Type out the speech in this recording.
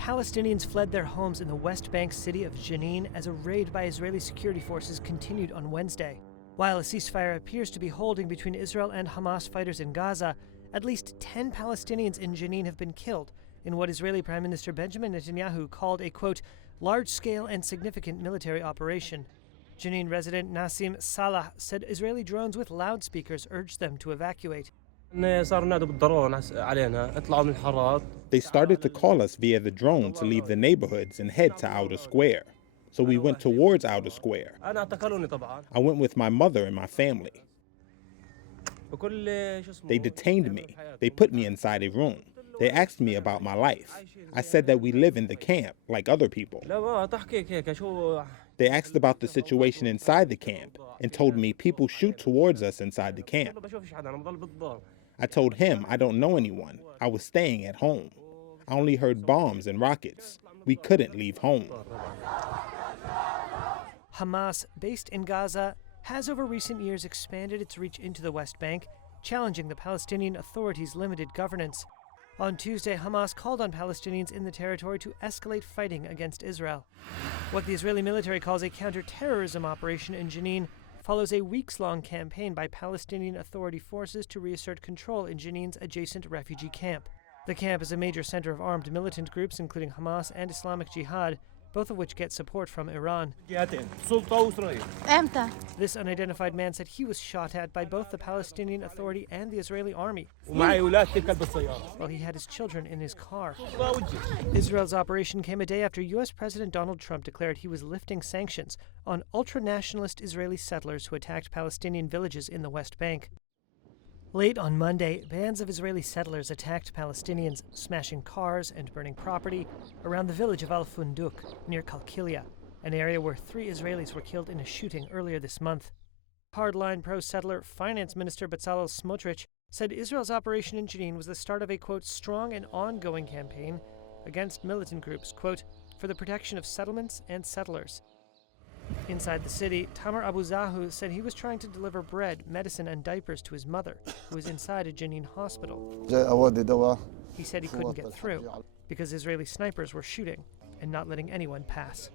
Palestinians fled their homes in the West Bank city of Jenin as a raid by Israeli security forces continued on Wednesday. While a ceasefire appears to be holding between Israel and Hamas fighters in Gaza, at least 10 Palestinians in Jenin have been killed in what Israeli Prime Minister Benjamin Netanyahu called a, quote, large-scale and significant military operation. Jenin resident Nassim Salah said Israeli drones with loudspeakers urged them to evacuate. They started to call us via the drone to leave the neighborhoods and head to Outer Square. So we went towards Outer Square. I went with my mother and my family. They detained me. They put me inside a room. They asked me about my life. I said that we live in the camp, like other people. They asked about the situation inside the camp and told me people shoot towards us inside the camp. I told him I don't know anyone. I was staying at home. I only heard bombs and rockets. We couldn't leave home. Hamas, based in Gaza, has over recent years expanded its reach into the West Bank, challenging the Palestinian Authority's limited governance. On Tuesday, Hamas called on Palestinians in the territory to escalate fighting against Israel. What the Israeli military calls a counter-terrorism operation in Jenin follows a weeks-long campaign by Palestinian Authority forces to reassert control in Jenin's adjacent refugee camp. The camp is a major center of armed militant groups, including Hamas and Islamic Jihad, both of which get support from Iran. This unidentified man said he was shot at by both the Palestinian Authority and the Israeli army while he had his children in his car. Israel's operation came a day after U.S. President Donald Trump declared he was lifting sanctions on ultra-nationalist Israeli settlers who attacked Palestinian villages in the West Bank. Late on Monday, bands of Israeli settlers attacked Palestinians, smashing cars and burning property around the village of Al-Funduk, near Qalqilia, an area where 3 Israelis were killed in a shooting earlier this month. Hardline pro-settler Finance Minister Bezalel Smotrich said Israel's operation in Jenin was the start of a, quote, strong and ongoing campaign against militant groups, quote, for the protection of settlements and settlers. Inside the city, Tamar Abu Zahu said he was trying to deliver bread, medicine, and diapers to his mother, who was inside a Jenin hospital. He said he couldn't get through because Israeli snipers were shooting and not letting anyone pass.